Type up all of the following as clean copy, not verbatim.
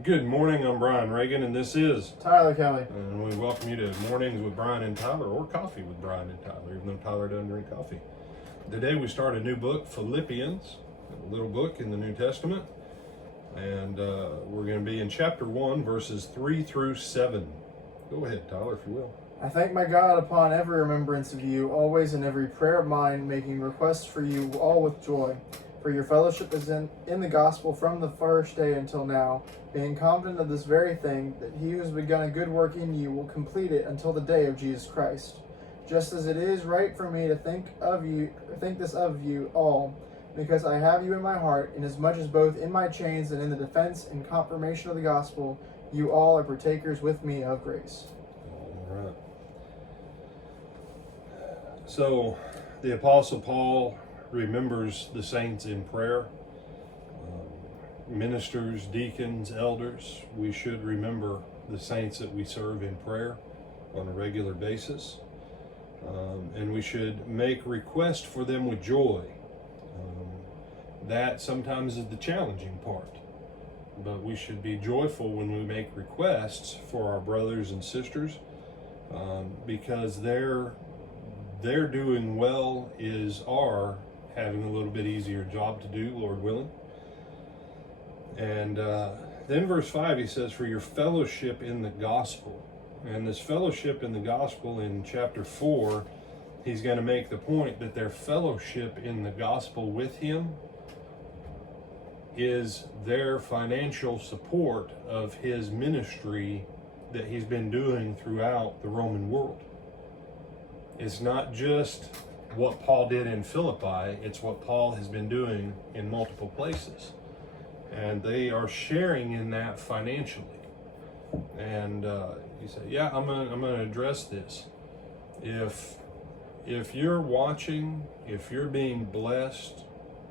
Good morning, I'm Brian Reagan, and this is Tyler Kelly. And we welcome you to Mornings with Brian and Tyler, or Coffee with Brian and Tyler, even though Tyler doesn't drink coffee. Today we start a new book, Philippians, a little book in the New Testament, and we're going to be in chapter 1, verses 3 through 7. Go ahead, Tyler, if you will. I thank my God upon every remembrance of you, always in every prayer of mine, making requests for you all with joy. For your fellowship is in the gospel from the first day until now, being confident of this very thing, that he who has begun a good work in you will complete it until the day of Jesus Christ. Just as it is right for me to think this of you all, because I have you in my heart, inasmuch as both in my chains and in the defense and confirmation of the gospel, you all are partakers with me of grace. All right. So, the Apostle Paul remembers the saints in prayer. Ministers, deacons, elders, we should remember the saints that we serve in prayer on a regular basis. And we should make request for them with joy. That sometimes is the challenging part. But we should be joyful when we make requests for our brothers and sisters, because their doing well is our having a little bit easier job to do, Lord willing. And then verse 5, he says, for your fellowship in the gospel. And this fellowship in the gospel in chapter 4, he's going to make the point that their fellowship in the gospel with him is their financial support of his ministry that he's been doing throughout the Roman world. It's not just what Paul did in Philippi, it's what Paul has been doing in multiple places. And they are sharing in that financially. And you say, yeah, I'm gonna address this. If you're watching, if you're being blessed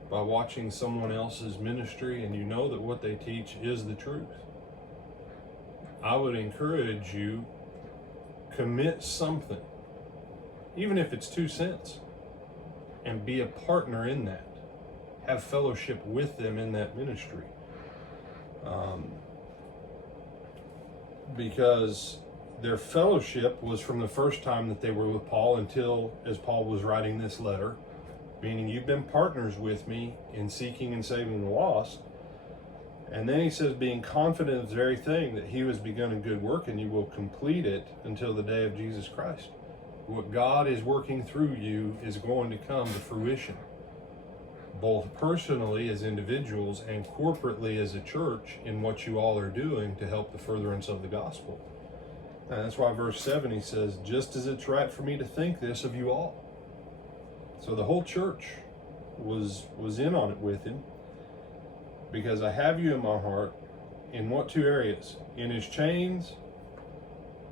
by watching someone else's ministry and you know that what they teach is the truth, I would encourage you, commit something, even if it's 2 cents, and be a partner in that. Have fellowship with them in that ministry. Because their fellowship was from the first time that they were with Paul until, as Paul was writing this letter, meaning you've been partners with me in seeking and saving the lost. And then he says, being confident of the very thing, that he who has begun a good work and you will complete it until the day of Jesus Christ. What God is working through you is going to come to fruition, both personally as individuals and corporately as a church, in what you all are doing to help the furtherance of the gospel. And that's why verse 7, he says, just as it's right for me to think this of you all. So the whole church was in on it with him, because I have you in my heart. In what 2 areas? In his chains,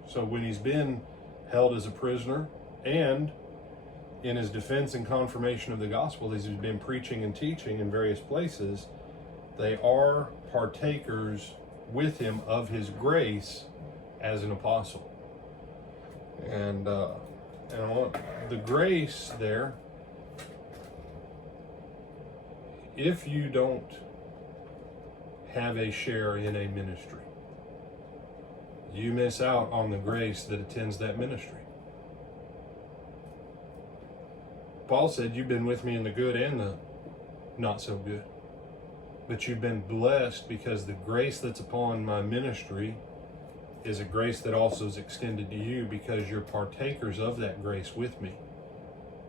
so when he's been held as a prisoner, and in his defense and confirmation of the gospel, as he's been preaching and teaching in various places. They are partakers with him of his grace as an apostle. And I want the grace there. If you don't have a share in a ministry, you miss out on the grace that attends that ministry. Paul said, you've been with me in the good and the not so good. But you've been blessed because the grace that's upon my ministry is a grace that also is extended to you, because you're partakers of that grace with me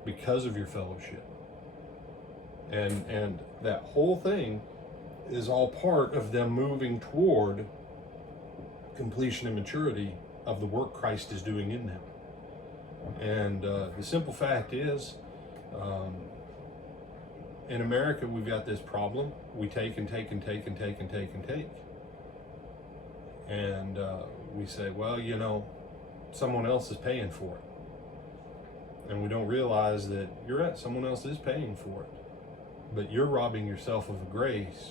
because of your fellowship. And that whole thing is all part of them moving toward completion and maturity of the work Christ is doing in them. And the simple fact is, in America, we've got this problem. We take and take and take and take and take and take. And we say, well, someone else is paying for it. And we don't realize that you're right, someone else is paying for it. But you're robbing yourself of a grace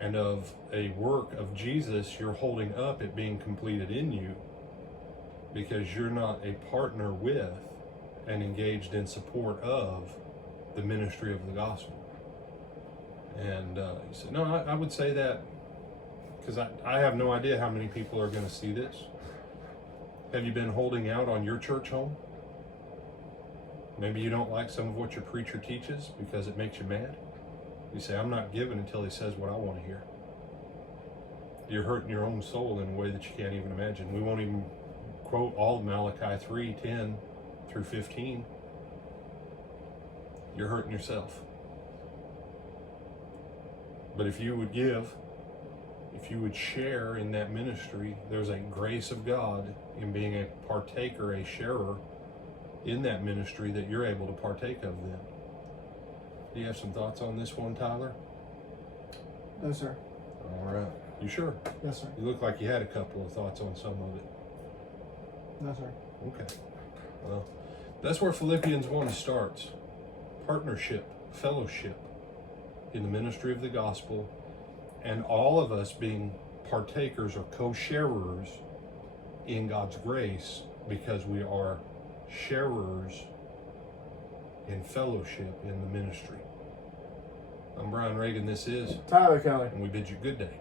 and of a work of Jesus you're holding up it being completed in you, because you're not a partner with and engaged in support of the ministry of the gospel. And he said, no, I would say that because I have no idea how many people are going to see this. Have you been holding out on your church home? Maybe you don't like some of what your preacher teaches because it makes you mad. You say, I'm not giving until he says what I want to hear. You're hurting your own soul in a way that you can't even imagine. We won't even quote all of Malachi 3:10 through 15. You're hurting yourself. But if you would give, if you would share in that ministry, there's a grace of God in being a partaker, a sharer in that ministry that you're able to partake of then. Do you have some thoughts on this one, Tyler? No, sir. All right. You sure? Yes, sir. You look like you had a couple of thoughts on some of it. No, sir. Okay. Well, that's where Philippians 1 starts. Partnership, fellowship in the ministry of the gospel, and all of us being partakers or co-sharers in God's grace because we are sharers in fellowship in the ministry. I'm Brian Reagan. This is Tyler Kelly. and we bid you good day.